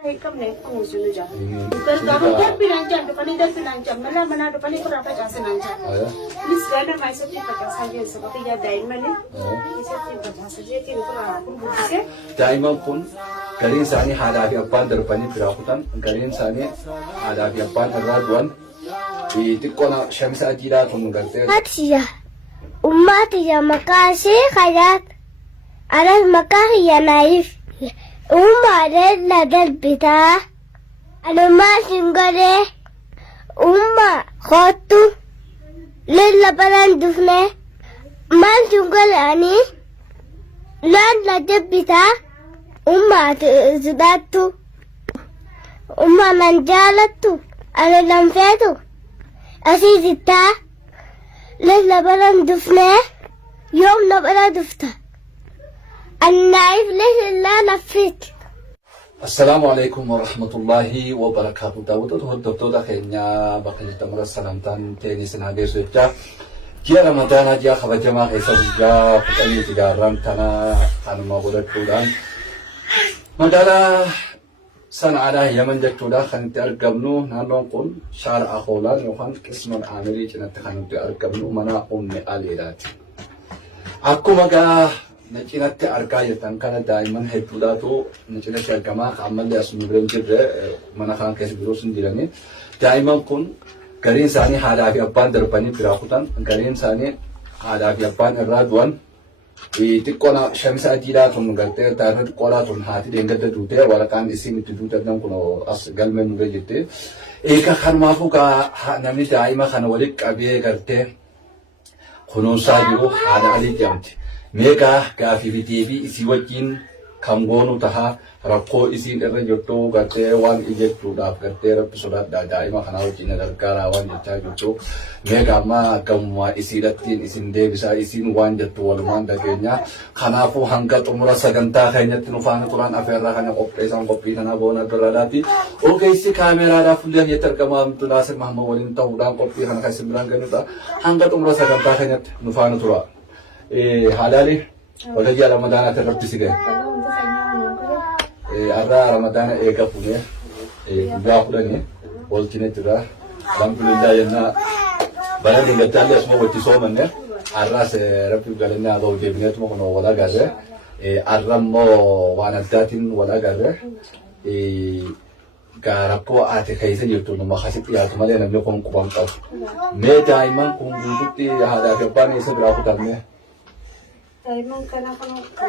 Kam ne kamu sunu jam. Kalau dia pinanjam, depan dia pinanjam. Mana depan itu berapa jasa nanjam. Ini sekarang masih tiga jasa seperti ya diamond ni. Ini tiga jasa je kini kalau pun bukan. Diamond pun, kalian sani ada apa depan ini berakutan, kalian sani ada apa raduan. Itu kona syamsa tidak mengganti. Hatiya, umat ya makasih kayat. Aras makasih ya naif. Umma ladal bita, aluma singare, umma khotu, lilla balan dufne, man singal ani, lan ladal bita, umma zidatu, umma manjalatu, ala lamfetu, asizita, lilla balan dufne, yom la balan dufta. النايف ليش لا نفيت. السلام عليكم ورحمة الله وبركاته. داود الدكتور خيرنا بقية تمر السلام تاني سنادي سويتا. جيا رمضان جيا خبر جماعة إسحاق جا فتاني تجارم تنا أنا ما بقول تودان. مدالا سنة على يمن جتودا خن تأرجمنو نانون كون شار أخولا نوخان كسم العامري جنت خن تأرجمنو منا أمي عليلات. أكو مجا نجينات أركاية تانكنا دائما هتولاتو نجينات أركما عمل لي أسمي برنجر منا خان كيس بروسن ديراني دائما كون كريم ساني هذا في أبان درباني براكوتان كريم ساني هذا في أبان الرادوان تكونا شمس أديلا ثم قلت تعرف كولا ثم هاتي دينغت دوتة ولا كان اسمي تدوتة دم كنا أس قلب من وجدته إيكا خان ما فوكا نمني دائما خان ولك أبيه قلت خنون ساجو هذا علي جامتي ميكا كافي في تي في إسي وجين كمغونو تها ركو إسين الرجوتو غتة وان إجتو داف غتة رب سورات دائما خنا وجين الكارا وان يتاجو ميكا ما كموا إسيرتين إسين دي بسا إسين وان جتو والمان دكينيا خنا فو هنگات عمره سجنتا خينيا تنوفان قرآن أفيرا خنا قبيسان قبيسنا بونا براداتي أوكي إسي كاميرا رافليا يترجمها متناسب مهما ولين تودان قبيسنا كسبران كنوتا هنگات عمره سجنتا خينيا نوفان ترى حلالي ولا جاء رمضان تربت سجى أرى رمضان إيجا فونه بيأخذني والتيني ترى الحمد لله ينا بنا نقتل اسمه وتسوم منه أرى سربي قالنا هذا وجبنا تمو كنا ولا جاء أرى مو وانا داتين ولا جاء كاربو أتكيس يوتيوب ما خسيت يا ثمانية نملكهم كم كم ما دائما كم بودي هذا كبار يسبر أخو تامه دائما كنا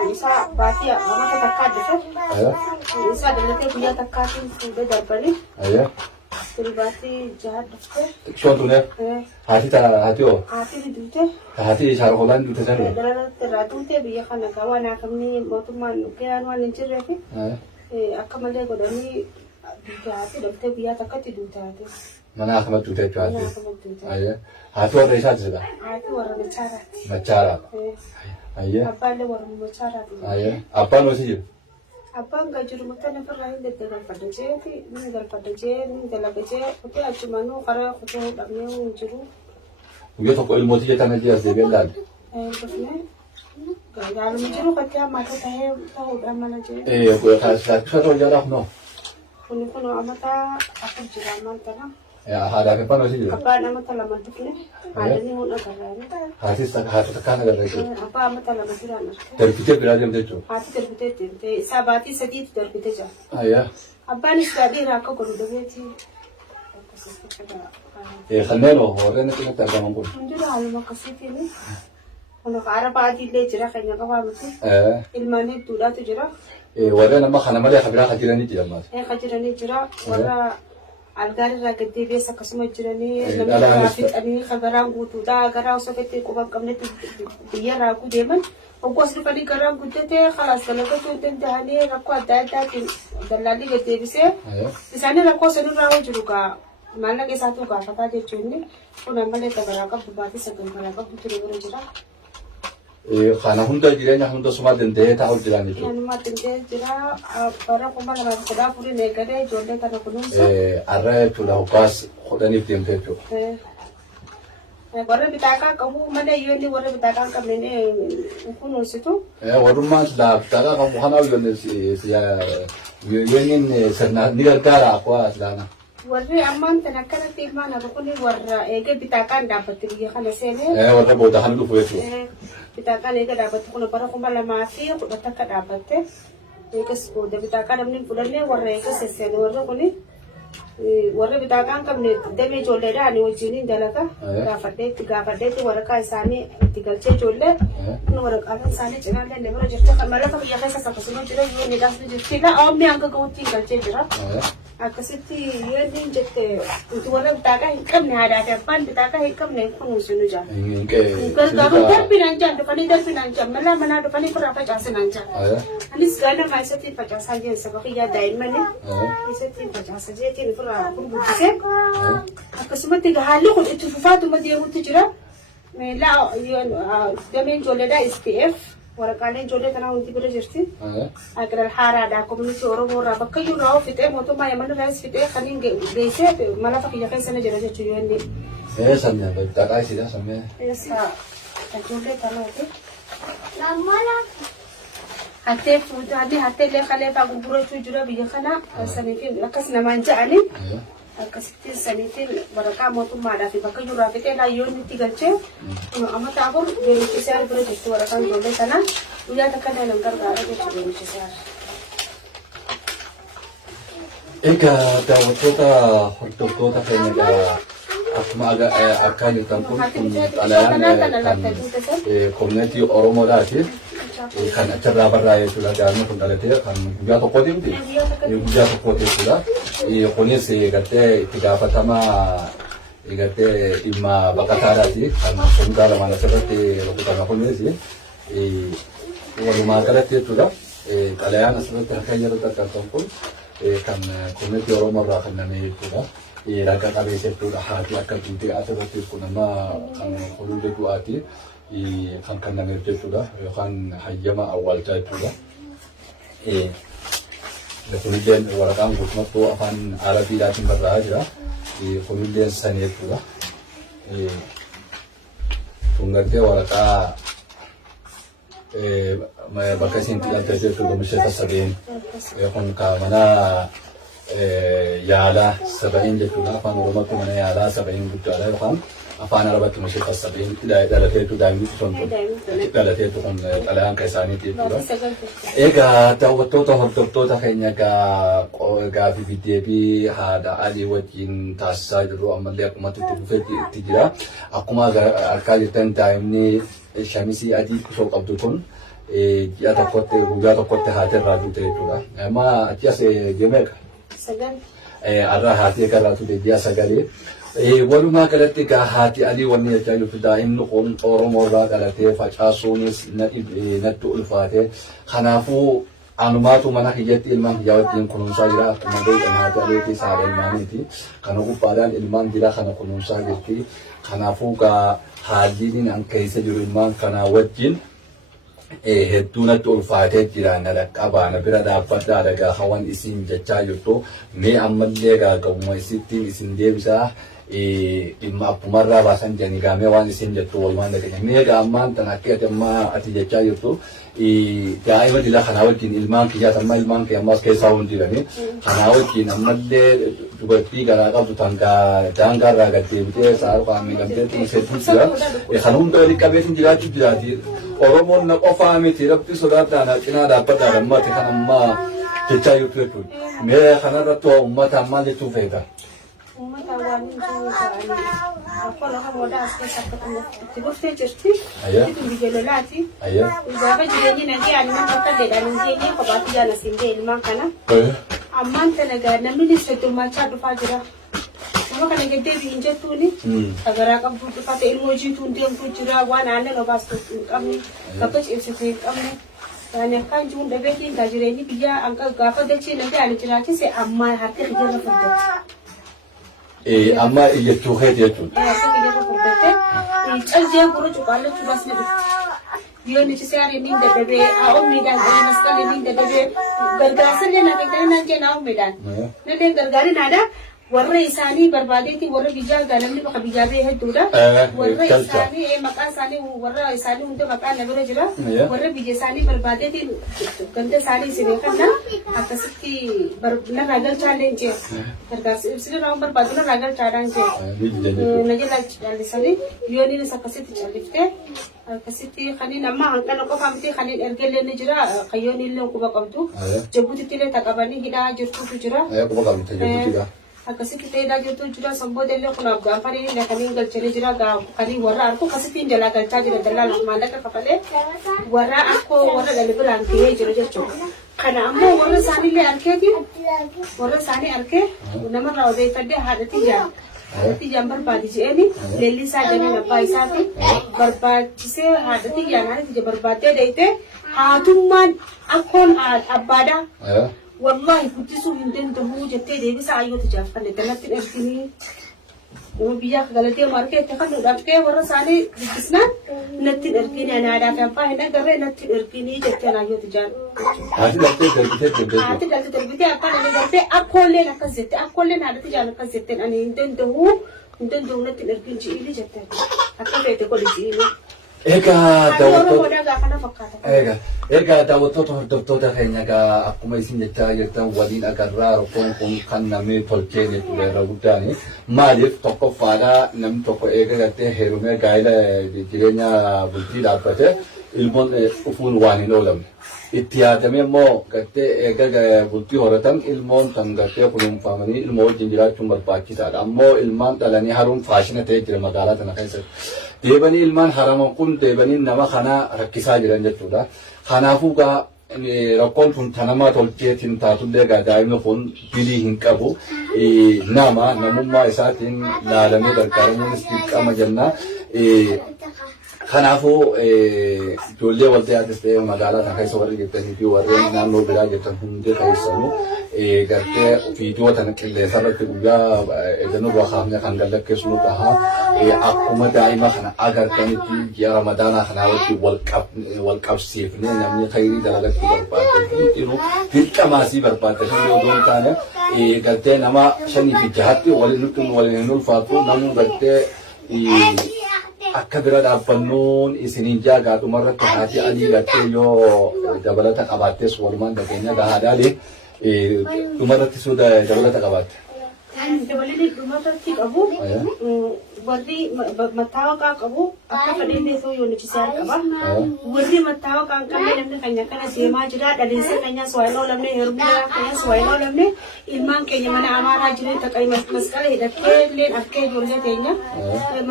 إنسا باتيا وما تتكاد أيه إنسا دلته بيا تكادين سوده دربني أيه ترباتي جهاد دفته شو تونه هاتي تا هاتيو هاتي دوته هاتي شهر هولان دوته سنة دلالة ترادوته بيا خنا كوانا كمني موتومان نكيان وانجر رفي أكمل ده قدامي هاتي دفته بيا تكادي دوته mana akamat tutai tuate aye hatu orang isa juga hati orang bicara bicara aye apa le orang bicara aye apa lo sih apa enggak juru mutan apa lain dengan pada jadi ninggal pada jadi ninggal lagi jadi itu aja manu karena aku tuh damnya juru udah toko ilmu sih kita nanti harus dibelal terusnya kalau juru katanya mata saya tahu mana jadi aku kasih satu jarak no kuno amata aku jiraman tanah ya ada apa lo sih apa nama talaman tuh nih ada nih mau nakarane hati tekan agar itu apa ama talaman jiraman terpikir berada di situ hati terpikir sabati sedih terpikir aja ayah apa nih sekali rako kalau dulu sih خلنا له هورنا كنا ترجمة نقول منجر على مقصد ini kalau ke arah pagi le jira kayaknya kau mesti ilmane tuh dah tuh jira ورنا ما خلنا ما له خبرة خجيرة نيجي لما خجرani jira wala algar ragati biasa kasuma jirani lamma fit ani khabaran gutu da gara usakati ko kamne biya ragu deman ko asli fali garan gudete khalas kala ko tun dahani rakwa data dalali gete bise bisani rakwa sanu rawo juruka mana ke satu ka kata de chunni ko namale tabara ka bubati sagan kala ka buturu gura jira خانه هندا جيرانيا هندا سما دنده تاول جيراني جو ما دنده جيرا برا كوما لما خدا پوری نه کرے جوڑے کرا کنون اره تولا هوکاس خدا نیفتیم تیچو warra bitaakaa qabu malee yoo inni warra bitaakaa hin qabne kunuunsitu. Warrummaan silaa bitaakaa qabu kanaa yoo inni sirna ni gargaara akka silaana. Warri ammaan tan akkanatti ilmaan haadha kun warra eega bitaakaan dhaabbatti biyya kana seenee. Warra booda kan dhufu jechuudha. Bitaakaan eega dhaabbatti kun bara 2010 akka dhaabatte eegas booda bitaakaa namni fudhannee warra eega sesseene warra kuni warra bitaakaan qabne damee ijoolleedhaan wajjin dalaga gaafadheetti waraqaa isaanii itti galchee ijoollee kun waraqaan isaanii cinaallee bira jirte kan mala biyya keessa akkasuma jira yoo inni daasni jirti la oomni hanga ga'uutti galchee jira. Akkasitti yoo inni jette warra bitaakaa hin qabne haadhaa fi abbaan bitaakaa hin qabne kunuunsinu jira. Gargaaruu darbinaan jaan dhufanii darbinaan jaan mala manaa dhufanii firraa facaasinaan jaan. Anis gaana maayisatti facaasaa jiran saba kiyyaa daa'immanii keessatti facaasa jeetiin firraa gurguddisee akkasumatti haalli kun itti fufaatuma deemuutti jira. Dameen ijoolleedhaa SPF waraqaaleen ijoollee kanaa hundi bira jirti. Aqiral haaraadhaa koominitii Oromoo irraa bakka iyyuu raawuu fixee mootummaa Yaman irraas fixee kan geessee mala fakkiyaa keessa na jira jechuudha yoo inni. Samyaa bitaakaa isiidha samyaa. Ijoollee kanaati. Hattee fuudhanii hattee illee kaleefaa gurgurachuu jira biyya kana saniitiin akkas namaan ja'anii. Akkasitti saniitiin waraqaa mootummaadhaa fi bakka iyyuu raawuu fixee laayyoon itti galchee ammata afur beekumsisaa bira jirti waraqaan ijoollee kanaa guyyaa takka daalan gargaara jechuudha beekumsisaa. Egaa daawwattoota hordoftoota keenya akkuma akka jirtan kun xalayaan kan koominitii Oromoodhaati. Kan achirraa barraa'ee jechuudha. Daa'imni kun dhalatee kan guyyaa tokkootii miti guyyaa tokkootii jechuudha. Kunis gartee itti gaafatamaa gartee dhimma baqataadhaati. Kan kuntaa lamaan asirratti rukutama kunis walumaa galatti jechuudha. Xalayaan asirratti harka yeroo argamu kun kan koominitii Oromoo irraa kenname jechuudha. Ragaa qabeessa jechuudha. Haati akka duutee asirratti kun amma kan hojii du'aati. Kan kenname jechuudha yookaan hayyama awwaalchaa jechuudha. Kunilleen waraqaan guutumatti afaan Arabiidhaatiin barraa'aa jira. Kunilleen sanii jechuudha. Kun gartee waraqaa bakka isin xiyyaatee jechuudha misheeta sabeen kun mana yaalaa sabeen jechuudha. Afaan Oromootti mana yaalaa sabeen guddaadha yookaan afaan Arabaatti misheeta sabeen dhalateetu daa'imni sun dhalateetu kun xalayaan kan isaaniiti jechuudha. Egaa daawwattoota hordoftoota keenya gaaffii deebii haadha Alii wajjin taasisaa jirru ammallee akkuma itti fufeetti jira. Akkuma argaa jirtan daa'imni shamisii adii kusoo qabdu kun guyyaa tokkotti haati irraa duute jechuudha. Amma achi as deemeeqa? Arraa haati eegarraa tuute ji'a sagalee. Walumaa galatti egaa haati Alii wanni jechaa jirtu daa'imni kun Oromoo irraa dhalatee facaasuunis natti ulfaate. Kanaafuu anumaatu mana kiyyatti ilmaan kiyyaa wajjin kunuunsaa jira. Akkuma beekan haati Aliitii haadha ilmaaniiti. Kana gubbaadhaan ilmaan jira kana kunuunsaa jirti. Kanaafuu egaa haalli an keessa jiru ilmaan kanaa wajjin hedduu natti ulfaatee jira. Na dhaqqabaa na bira dhaabbadhaa dhagaa hawan isin jechaa jirtu. Mee ammallee gaaga'uma isittiin isin deebisaa. Dhimma akkumarraa baasan jedhanii gaamee waan isin jettu walumaan dhageenye. Mee gaammaan tan akka ati jechaa jirtu daa'ima dila kanaa wajjin ilmaan kiyyaas amma ilmaan kiyya ammas keessaa hundi jiranii kanaa wajjin ammallee dubartii garaa qabdu tan daangaarraa gad deebitee saaruu qaamii gamtee xiinseetu jira. Kan hunda waliin qabeetiin jiraachuu jiraati. Oromoon na qofaa miti rabbi sodaadhaan cinaa dhaabbadhaan ammati kan ammaa jechaa jirtu jechuudha. Mee kanarratti uummata ammaa jechuu feeta. Uummata waan hin jiru akka lafa moodaa as keessa akka itti dhuftee jirti. Itti biyyaalolaati. Gaafa jireenyi nagee animaan bakka dheedhaan hin jeenye kophaatti jaalas hin jee ilmaan kana. Ammaan tana namni heddummachaa dhufaa jira. Nama kana gaddeebii hin jettuuni. Sagaraa qabdu dhufate ilmoo jiituun deemtu jira waan aannan obaastu hin qabne bakka ciibsite hin qabne. Yani akkaan jiruun dhabeetiin gaa jireenyi biyya gaafa dachee nagee ani jiraachise ammaa harka hijjarra furdate. Amma iyyachuu keeti jechuudha. Harka hijjarra furdate. Callee gurra cuqaallachuu baasne dhufte. Biyyoon itti seera inni hin dadhabee haa'ommiidhaan ta'ee masqaan inni hin dadhabee gargaarsallee na beekanii naan jee na haa'ommiidhaan. Nallee gargaari naadhaa warra isaanii barbaadeeti warra biyyaa gaalamni bakka biyyaa ba'e hedduudha. Warra isaanii maqaa isaanii warra isaanii hunda maqaa na bira jira. Warra biyya isaanii barbaadeeti ganda isaanii isin kanna akkasitti narraa galchaallee hin jee. Gargaarsa ibsini raawwan barbaadu narraa galchaadhaan jee. Na jala callisanii yoon innis akkasitti calliftee akkasitti kaniin amma hanqana qofaa miti kaniin ergellee ni jira kayyoon illee quba qabdu. Jabuutitti illee taqabanii hidhaa jirtutu jira. Quba qabdu jabuutiidha. Akkasitti ta'eedhaa jirtu jira sanboota illee kun gaafanii illee kaniin galchanii jira kanii warra arku akkasittiin jalaa galchaa jira dallaa maallaqa kafalee warra akkoo warra dhalli biraan gahee jira jechuudha. Kana ammoo warra isaaniillee arkeeti warra isaanii arkee namarraa odeeffadhee haadhatii jaa. Haadhatii jaan barbaadi je'eeni leellisaa jamiin abbaa isaati barbaachisee haadhatii jaan haadhatii barbaaddee deeytee haatummaan akkoon abbaadhaa. والله كنت سوي هندن دهو جتة ديبي سايو تجاف كله دلت الأرضيني وبيجا خلتي ماركة تخلو دافكة ورا سالي بسنا نت الأرضيني أنا عارف كم فاهنا قرر نت الأرضيني جتة نايو تجان هذه دلت تربيتي أبغى أنا قرر أقول لنا كزت أقول لنا هذا تجان كزت أنا هندن دهو نت الأرضيني جيلي جتة أكيد تقول جيلي Egaa daawwattoota hordoftoota keenya egaa akkuma isin jechaa jirtan waliin agarraa rakkoon kun kan namni tolchee jechuudha irra guddaani. Maaliif tokkoffaadhaa namni tokko eega gartee heerumee gaa'ela jireenya bultii dhaabbate ilmoon dhufuun waan hin oolamne. Itti yaadamee immoo gartee eega bultii horatan ilmoon kan gartee kunuunfamanii ilmoo wajjin jiraachuun barbaachisaadha. Ammoo ilmaan dhalanii haruun faashina ta'ee jira magaalaa tana keessatti. Deebanii ilmaan haraman kun deebanii nama kana rakkisaa jiran jechuudha. Kanaafuu gaa rakkoon kun tanamaa tolcheetiin taatullee gaa daa'imni kun bilii hin qabu. Namummaa isaatiin laalamee gargaaramuunis dirqama jennaa. Kanaafuu ijoollee waldaa addas ta'ee magaalaa kana keessa warri jirtanii fi warreen naannoo biraa jirtan hundi keessanuu gartee viidiyoo tana qilleensa irratti guyyaa eeganuu kaafnee kan gallakkeessinu ta'a. Akkuma daa'ima kana agartanitti ji'a ramadaanaa kanaa wajjin wal qabsiifnee namni khayrii dalagachuu barbaade hundinuu dirqamaasii barbaade yoo doon taane gartee nama 5 fi 6tti waliin hin ulfaatu namuu gartee akka bira dhaabbannuun isiniin jaagaadhuma irratti haati adii gartee yoo dabalata qabaattees walumaan dhageenya gahaadhaale dhumarratti suu dabalata qabaatte. Dabalini dhumarratti qabu warri mattaawaqaa qabu akka fedhee soo yoonichisaa qaba. Warri mattaawaqaa hin qabne namni keenya kana deemaa jira dhaliinsa keenya suwaayinoo lamne heerumni keenya suwaayinoo lamne ilmaan keenya mana amaaraa jiran taqay masqala hidhattee illeen akkee ijoollee keenya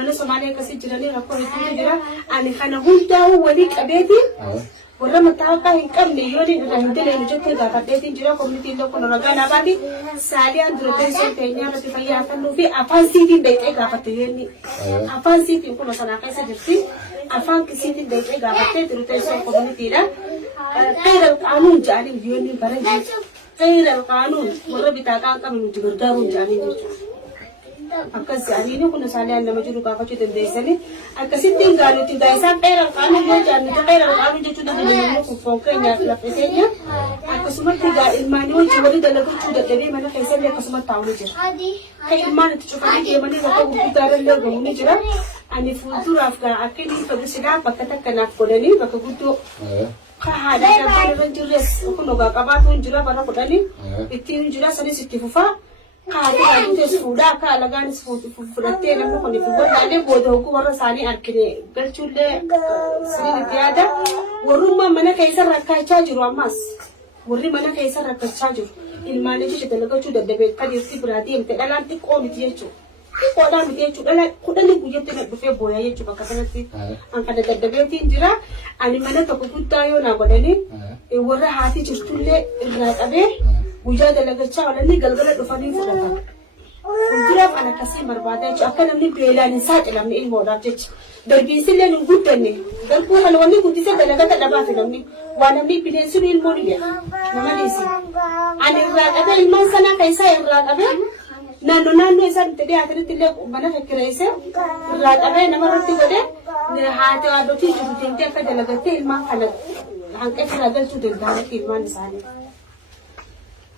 mana Somaalee akkasii jiranii rakkoo hedduutu jira. Ani kana hundaa'uu walii qabeetiin warra mattaawaqaa hin qabne yoo irraa hin dileenu jettee gaafadheetiin jira koominitiin tokko ragaa naabaati saaliyaan dura teessoo keenyaa irratti fayyaafannuu fi afaan siitiin deeqee gaafatte yeenni afaan siitiin kun sanaa keessa jirti afaan siitiin deeqee gaafattee dura teessoo koominiitiidha qeera qaanuun jedhanii yoonni baran jechuudha qeera qaanuun warra bitaaqaa qabnu nuti gargaaruun jedhanii jechuudha. Akkas jedhanii kun saaliyaan nama jiru gaafachuu dandeessanii akkasittiin gaalutti gaa'isaan qeera qaanuun yoo jaannata qeera qaanuun jechuun dandeenye kufoon keenya lafa keenya akkasumatti ilmaanii wajjin walii dalagachuu dadhabee mana keessallee akkasumatti taa'uu jira. Kan ilmaan itti cufanii deemanii bakka gurguddaarallee gahu ni jira. Ani fuulduraaf akka inni fagisiidhaa bakka takkanaaf godhanii bakka guddoo haadhaa dhabdee irra jirres kun ogaa qabaatu hin jira bara 10 ittiin jira sanis itti fufaa. Kaati aduutees fuudhaa akka alagaanis fudhattee namni kun itti wallaalee booda hoguu warra isaanii argine galchuullee sirriitti yaada. Warrummaan mana keessa rakkachaa jiru ammas warri mana keessa rakkachaa jiru ilmaan ishee dalagachuu dadhabee kan irratti biraa deemte dhalaan xiqqoo miti jechuudha. Xiqqoodhaa miti jechuudha dhala kudhanii guyyatti na dhufee booyaa jechuudha bakka kanatti an kana dadhabeetiin jira. Ani mana tokko guddaa yoo naa godhanii warra haati jirtullee irraa qabee guyyaa dalagachaa walanii galgala dhufanii fudhatan. Fuulduraaf an akkasii barbaadaa jechuudha akka namni beelaan hin saaxilamne ilmoodhaaf jecha. Darbiinsillee hin guddanne darbuu kana wanni guddisee dalagata dhabaa filamni waan namni bineensuun ilmoo ni beeka nama dhiisi. Ani irraa qabee ilmaan sanaa keessaa irraa qabee naannoo isaan itti dhiyaatanitti illee mana fakkireesse irraa qabee namarratti godhee haati haadhotii jiru deemtee akka dalagattee ilmaan kana hanqeef irraa galchuu danda'anitti ilmaan isaanii.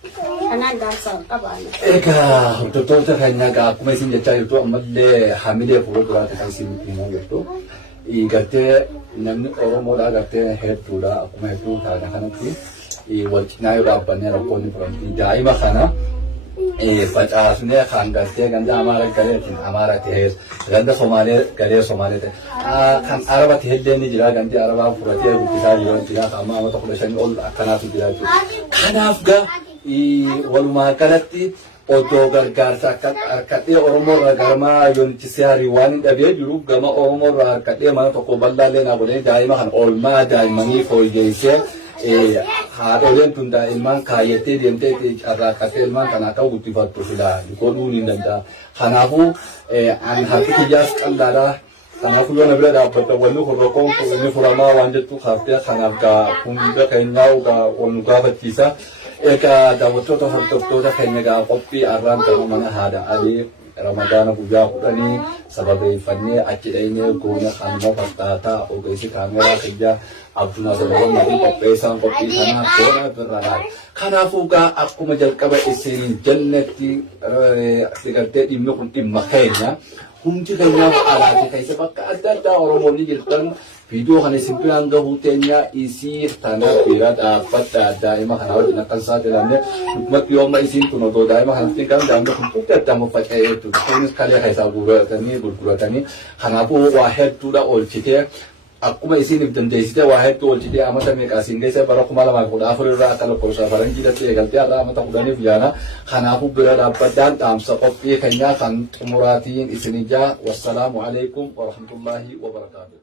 Kanaan dansa qabana. Egaa hordoftoota keenya egaa akkuma isin jechaa jirtu ammallee hamilee fuula duraati kan isin himaa jirtu. Gartee namni Oromoodhaa gartee hedduudha akkuma hedduu taate kanatti wal cinaa yoo dhaabbannee rakkoonni furamti. Daa'ima kana facaasnee kan gartee ganda Amaara galeetiin Amaara ta'ee ganda Somaalee galee Somaalee ta'e kan Araba ta'e illee ni jira gandi Arabaa furatee guddisaa jiru jira amma amma 15 ol akkanaatu jira jechuudha. Kanaaf gaa walumaa galatti oddoo gargaarsa akka harkadhee Oromoo irraa garmaa yoontisee harii waan hin dhabee jiruuf gama Oromoo irraa harkadhee mana tokko bal'aallee naa godhee daa'ima kan oolmaa daa'immanii fooyyeessee haadholeen tun daa'imman kaayyattee deemtee carraaqqattee ilmaan kana akka guddifattu filaa godhuu ni danda'a. Kanaafuu ani harki kiyyaas qal'aadhaa. Kanaafuu yoo na bira dhaabbata wanni kun rakkoon kun inni furamaa waan jettu kaaftee kanaaf gaa hunda keenyaa wal nu gaafachiisa. Egaa daawwattoota hordoftoota keenya egaa qophii har'aan garuu mana haadha Alii Ramadaana guyyaa 10 sababeeffannee achi dhaqnee goona kanuma fakkaataa ogeessi kaameeraa kiyyaa Abdunaa Salaamaatiin qopheessaan qophii kanaa goona birraa. Kanaafuu egaa akkuma jalqaba isin jannatti gartee dhimmi kun dhimma keenya hundi keenyaaf alaati keessa bakka adda addaa Oromoonni jirtan video kana isin biraan gahuu teenya isii tana bira dhaabbadha daa'ima kana wajjin akkan saaxilamne dhugumatti yooma isiin kun otoo daa'ima kanatti kan daa'imni kun tuutti addaan faca'ee jechuudha. Kunis kalee keessaa gurguratanii kanaafuu waa hedduudha oolchitee akkuma isiiniif dandeessitee waa hedduu oolchitee amata meeqaa siin geesse bara 2014 irraa akka lakkoofsa faranjiidatti eegaltee har'a amata 10 yaana. Kanaafuu bira dhaabbadhaan dhaamsa qophii keenyaa kan xumuraatiin isin ijaa. Wassalaamu alaikum wa rahmatullahi wa barakaatuh.